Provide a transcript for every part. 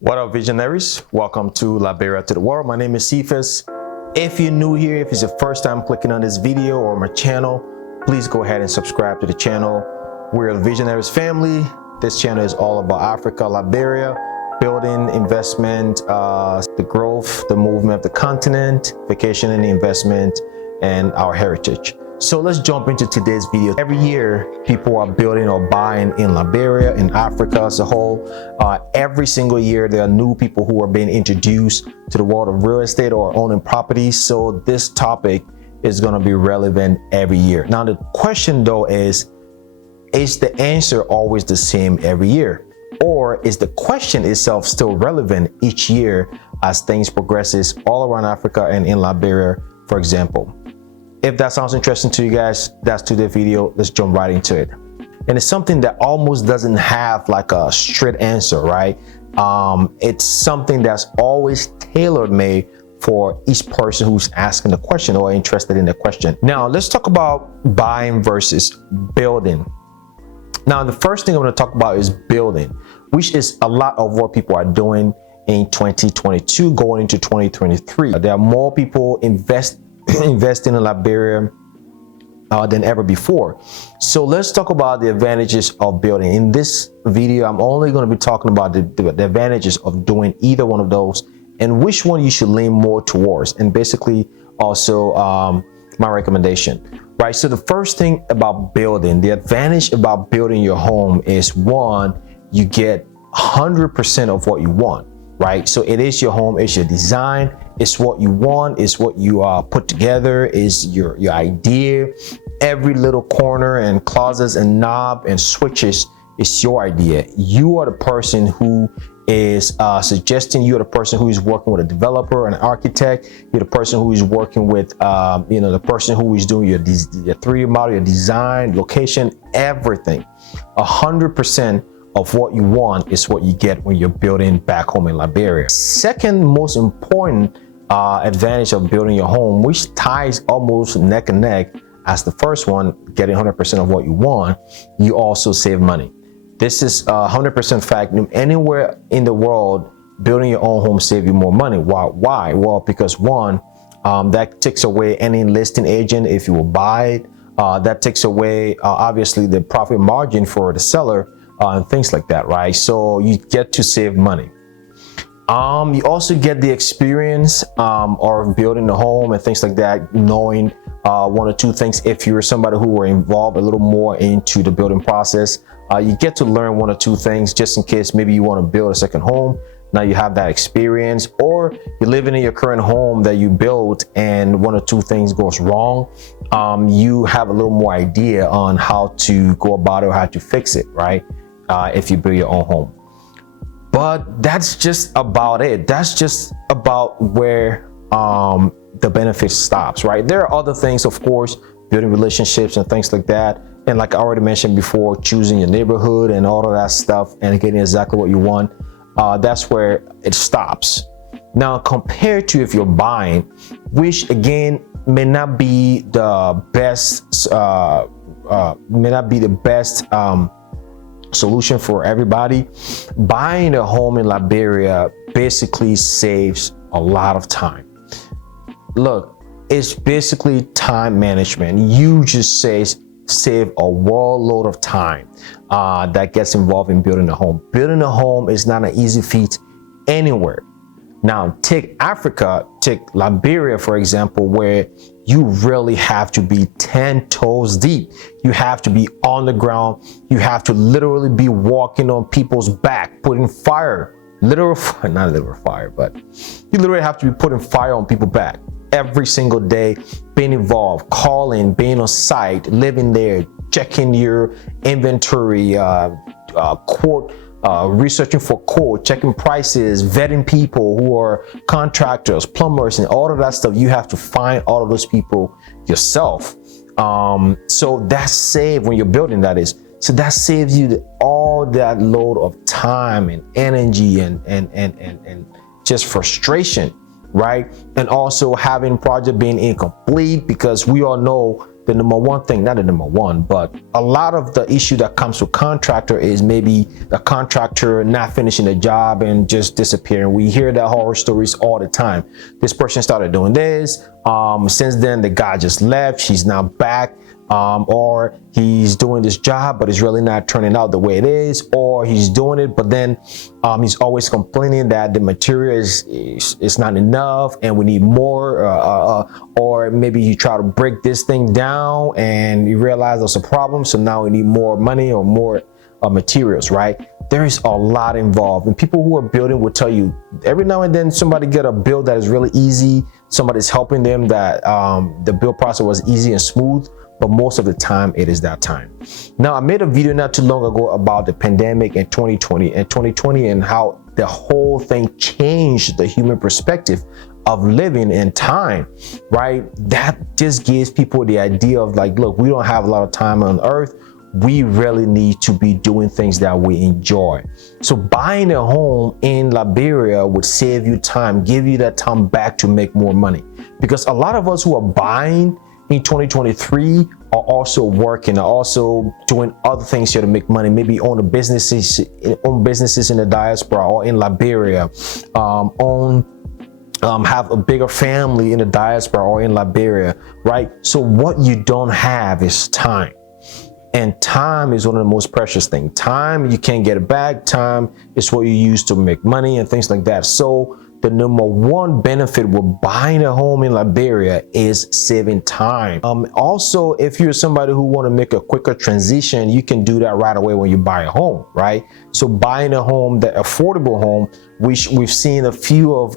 What up, Visionaries? Welcome to Liberia to the world. My name is Cephas. If you're new here, if it's your first time clicking on this video or my channel, please go ahead and subscribe to the channel. We're a Visionaries family. This channel is all about Africa, Liberia, building, investment, the growth, the movement of the continent, vacation and investment, and our heritage. So let's jump into today's video. Every year, people are building or buying in Liberia, in Africa as a whole. Every single year, there are new people who are being introduced to the world of real estate or owning properties. So this topic is going to be relevant every year. Now, the question though is the answer always the same every year? Or is the question itself still relevant each year as things progresses all around Africa and in Liberia, for example? If that sounds interesting to you guys, that's today's video. Let's jump right into it. And it's something that almost doesn't have like a straight answer, right? It's something that's always tailor-made for each person who's asking the question or interested in the question. Now, let's talk about buying versus building. Now, the first thing I'm going to talk about is building, which is a lot of what people are doing in 2022 going into 2023. There are more people investing in Liberia than ever before. So let's talk about the advantages of building. In this video, I'm only going to be talking about the advantages of doing either one of those and which one you should lean more towards, and basically also my recommendation. Right, so the first thing about building, the advantage about building your home is, one, you get 100% of what you want, right? So it is your home, it's your design, it's what you want, it's what you put together, is your idea. Every little corner and closets and knob and switches is your idea. You are the person who is suggesting, you're the person who is working with a developer, an architect, you're the person who is working with the person who is doing your 3D model, your design, location, everything. 100% of what you want is what you get when you're building back home in Liberia. Second most important advantage of building your home, which ties almost neck and neck as the first one, getting 100% of what you want, you also save money. This is 100% fact. Anywhere in the world, building your own home saves you more money. Why? Well, because one, that takes away any listing agent if you will buy it. That takes away, obviously, the profit margin for the seller and things like that, right? So you get to save money. You also get the experience of building a home and things like that, knowing one or two things. If you're somebody who were involved a little more into the building process, you get to learn one or two things just in case maybe you want to build a second home. Now you have that experience, or you're living in your current home that you built and one or two things goes wrong. You have a little more idea on how to go about it or how to fix it, right? If you build your own home. But that's just about it. That's just about where the benefit stops, right? There are other things, of course, building relationships and things like that. And like I already mentioned before, choosing your neighborhood and all of that stuff and getting exactly what you want. That's where it stops. Now, compared to if you're buying, which again may not be the best, solution for everybody. Buying a home in Liberia basically saves a lot of time. Look, it's basically time management. You just save a world of time that gets involved in building a home. Building a home is not an easy feat anywhere. Now, take Africa, take Liberia, for example, where you really have to be 10 toes deep. You have to be on the ground. You have to literally be walking on people's back, putting fire, not literal fire, but you literally have to be putting fire on people's back every single day, being involved, calling, being on site, living there, checking your inventory, researching for quote, checking prices, vetting people who are contractors, plumbers, and all of that stuff. You have to find all of those people yourself. So that's saved when you're building, that is. So that saves you all that load of time and energy and just frustration, right? And also having project being incomplete, because we all know the number one thing, not the number one, but a lot of the issue that comes with contractor is maybe the contractor not finishing the job and just disappearing. We hear that horror stories all the time. This person started doing this. Since then, the guy just left. She's now back. Or he's doing this job, but it's really not turning out the way it is, or he's doing it, but then he's always complaining that the material is not enough and we need more, or maybe you try to break this thing down and you realize there's a problem, so now we need more money or more materials, right? There is a lot involved, and people who are building will tell you every now and then somebody get a build that is really easy, somebody's helping them, that the build process was easy and smooth. But most of the time it is that time. Now, I made a video not too long ago about the pandemic in 2020 and how the whole thing changed the human perspective of living in time, right? That just gives people the idea of like, look, we don't have a lot of time on earth. We really need to be doing things that we enjoy. So buying a home in Liberia would save you time, give you that time back to make more money. Because a lot of us who are buying in 2023 are also working, are also doing other things here to make money, maybe own businesses in the diaspora or in Liberia, have a bigger family in the diaspora or in Liberia, right? So what you don't have is time. And time is one of the most precious things. Time, you can't get it back. Time is what you use to make money and things like that. So the number one benefit with buying a home in Liberia is saving time. Also, if you're somebody who want to make a quicker transition, you can do that right away when you buy a home, right? So buying a home, the affordable home, we've seen a few of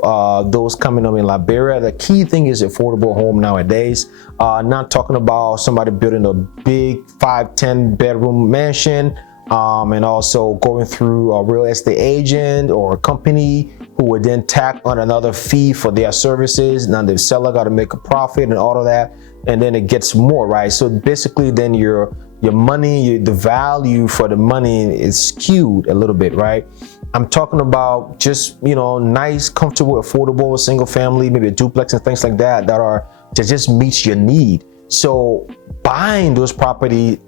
those coming up in Liberia. The key thing is affordable home nowadays. Not talking about somebody building a big 5-10 bedroom mansion, and also going through a real estate agent or a company who would then tack on another fee for their services. Now the seller got to make a profit and all of that, and then it gets more, right? So basically then your money, the value for the money is skewed a little bit, right? I'm talking about just, nice, comfortable, affordable, single family, maybe a duplex and things like that that just meets your need. So buying those property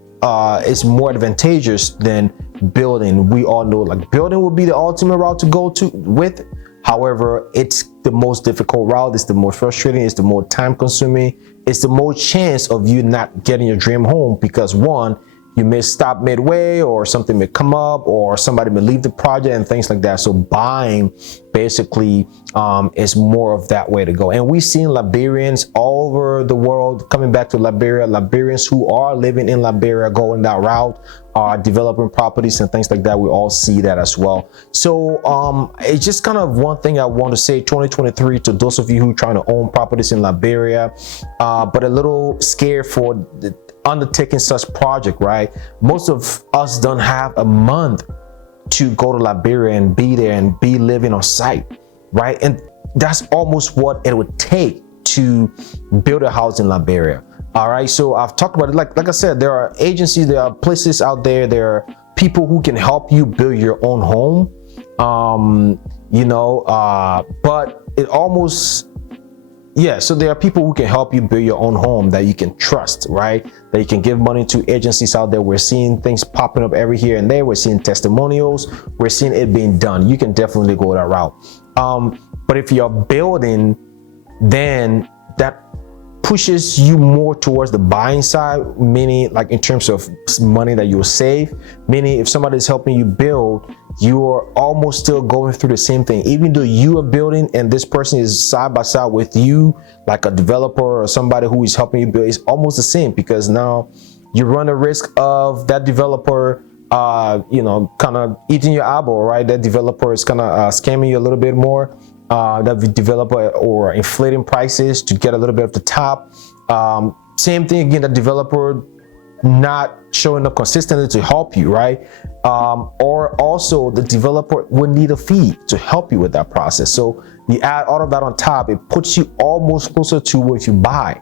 is more advantageous than building. We all know like building will be the ultimate route to go with. However, it's the most difficult route. It's the most frustrating. It's the more time consuming. It's the more chance of you not getting your dream home because one, you may stop midway or something may come up or somebody may leave the project and things like that. So buying basically is more of that way to go. And we've seen Liberians all over the world coming back to Liberia, Liberians who are living in Liberia going that route, are developing properties and things like that. We all see that as well. So it's just kind of one thing I want to say 2023 to those of you who are trying to own properties in Liberia, but a little scared for undertaking such project, right? Most of us don't have a month to go to Liberia and be there and be living on site, right? And that's almost what it would take to build a house in Liberia. All right, so I've talked about it. Like I said, there are agencies, there are places out there, there are people who can help you build your own home. But it almost, so there are people who can help you build your own home that you can trust, right? That you can give money to agencies out there. We're seeing things popping up every here and there. We're seeing testimonials. We're seeing it being done. You can definitely go that route. But if you're building, then that pushes you more towards the buying side, meaning like in terms of money that you'll save, meaning if somebody is helping you build, you're almost still going through the same thing. Even though you are building and this person is side by side with you, like a developer or somebody who is helping you build, it's almost the same because now you run a risk of that developer kind of eating your eyeball, right? That developer is kind of scamming you a little bit more. That developer or inflating prices to get a little bit of the top. Same thing again, the developer not showing up consistently to help you, right? Or also the developer would need a fee to help you with that process. So you add all of that on top, it puts you almost closer to what you buy,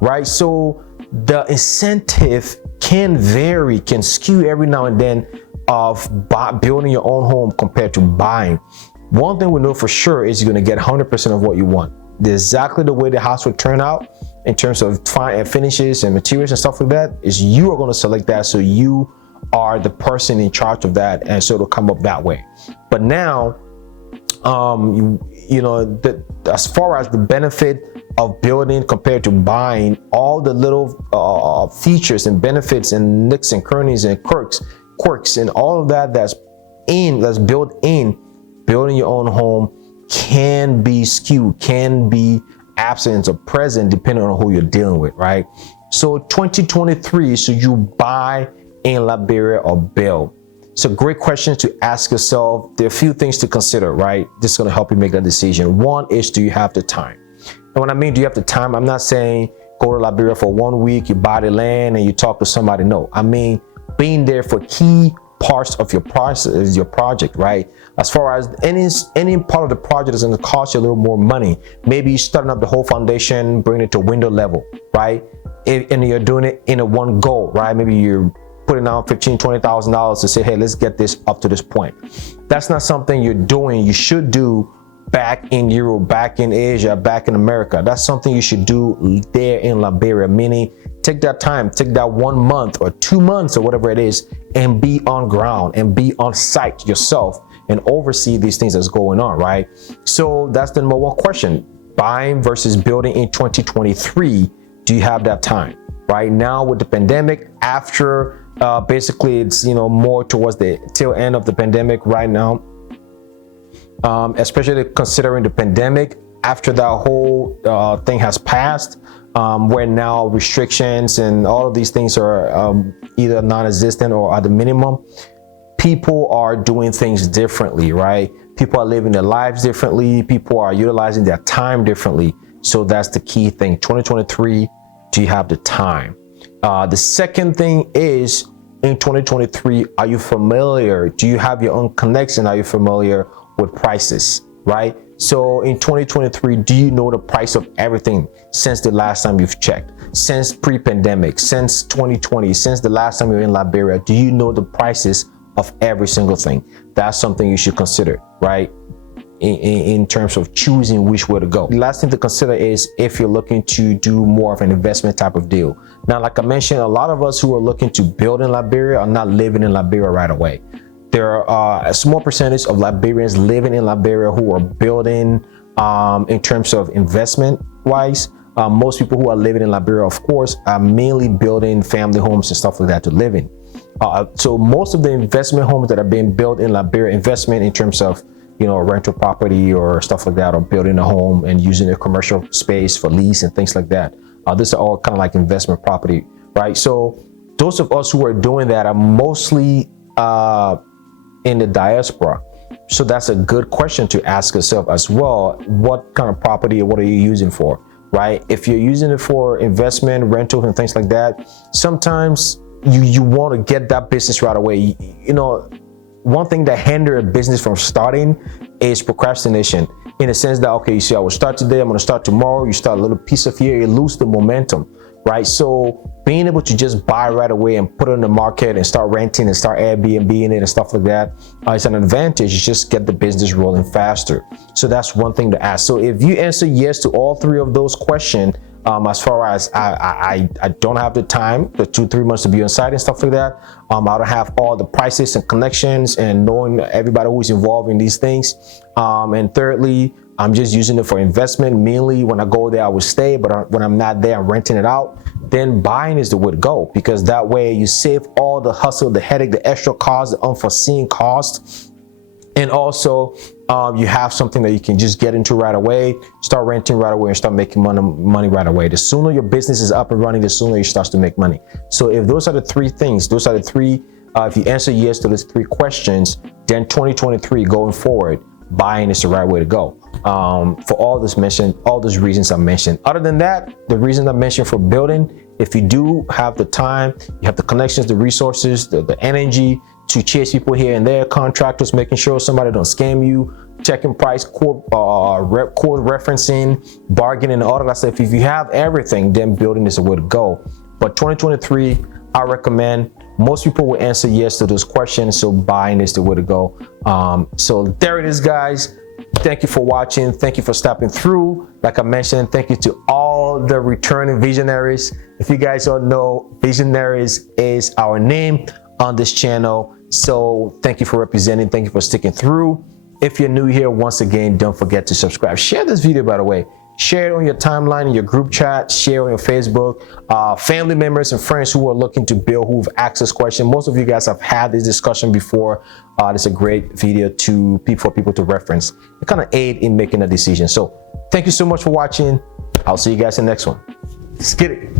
right? So the incentive can vary, can skew every now and then of building your own home compared to buying. One thing we know for sure is you're going to get 100% of what you want. exactly the way the house would turn out in terms of finishes and materials and stuff like that, is you are going to select that. So you are the person in charge of that, and so it'll come up that way. But now, as far as the benefit of building compared to buying, all the little features and benefits and nicks and crannies and quirks and all of that that's built in building your own home can be skewed, can be absent or present depending on who you're dealing with, right? So 2023, so you buy in Liberia or build? It's a great question to ask yourself. There are a few things to consider, right? This is going to help you make that decision. One is, do you have the time? And when I mean do you have the time, I'm not saying go to Liberia for 1 week, you buy the land and you talk to somebody. No, I mean being there for key parts of your process, your project, right? As far as any part of the project is going to cost you a little more money. Maybe you're starting up the whole foundation, bringing it to window level, right? And you're doing it in a one go, right? Maybe you're putting down $15,000-$20,000 to say, hey, let's get this up to this point. That's not something you're doing. You should do back in Europe, back in Asia, back in America. That's something you should do there in Liberia, meaning take that time, take that 1 month or 2 months or whatever it is, and be on ground and be on site yourself and oversee these things that's going on, right? So that's the number one question. Buying versus building in 2023. Do you have that time? Right now with the pandemic, after basically it's more towards the tail end of the pandemic right now, especially considering the pandemic, after that whole thing has passed, where now restrictions and all of these things are either non-existent or at the minimum, people are doing things differently, right? People are living their lives differently. People are utilizing their time differently. So that's the key thing. 2023, do you have the time? The second thing is, in 2023, are you familiar? Do you have your own connection? Are you familiar with prices, right? So in 2023, do you know the price of everything since the last time you've checked? Since pre-pandemic, since 2020, since the last time you were in Liberia, do you know the prices of every single thing? That's something you should consider, right? In terms of choosing which way to go. The last thing to consider is if you're looking to do more of an investment type of deal. Now, like I mentioned, a lot of us who are looking to build in Liberia are not living in Liberia right away. There are a small percentage of Liberians living in Liberia who are building in terms of investment wise. Most people who are living in Liberia, of course, are mainly building family homes and stuff like that to live in. So most of the investment homes that are being built in Liberia, investment in terms of rental property or stuff like that, or building a home and using a commercial space for lease and things like that. These are all kind of like investment property, right? So those of us who are doing that are mostly in the diaspora. So that's a good question to ask yourself as well. What kind of property or what are you using for, right? If you're using it for investment, rentals and things like that, sometimes you want to get that business right away. One thing that hinders a business from starting is procrastination, in the sense that, okay, you see, I will start today, I'm going to start tomorrow. You start a little piece of here, you lose the momentum, right? So being able to just buy right away and put it in the market and start renting and start Airbnb in it and stuff like that, it's an advantage. You just get the business rolling faster. So that's one thing to ask. So if you answer yes to all three of those questions, as far as I don't have the time, the 2-3 months to be on site and stuff like that. I don't have all the prices and connections and knowing everybody who's involved in these things. And thirdly, I'm just using it for investment. Mainly when I go there, I will stay, but when I'm not there, I'm renting it out. Then buying is the way to go, because that way you save all the hustle, the headache, the extra costs, the unforeseen costs. And also, you have something that you can just get into right away, start renting right away, and start making money right away. The sooner your business is up and running, the sooner you start to make money. So if those are the three things, those are the three, if you answer yes to those three questions, then 2023 going forward, buying is the right way to go. For all those reasons I mentioned. Other than that, the reasons I mentioned for building, if you do have the time, you have the connections, the resources, the energy to chase people here and there, contractors, making sure somebody don't scam you, checking price, code referencing, bargaining, all of that stuff. If you have everything, then building is the way to go. But 2023, I recommend, most people will answer yes to those questions, so buying is the way to go. So there it is, guys. Thank you for watching. Thank you for stopping through. Like I mentioned, thank you to all the returning visionaries. If you guys don't know, Visionaries is our name on this channel. So thank you for representing. Thank you for sticking through. If you're new here, once again, don't forget to subscribe. Share this video, by the way. Share it on your timeline, in your group chat, share on your Facebook. Family members and friends who are looking to build, who've asked this question. Most of you guys have had this discussion before. This is a great video for people to reference. It kind of aid in making a decision. So thank you so much for watching. I'll see you guys in the next one. Let's get it.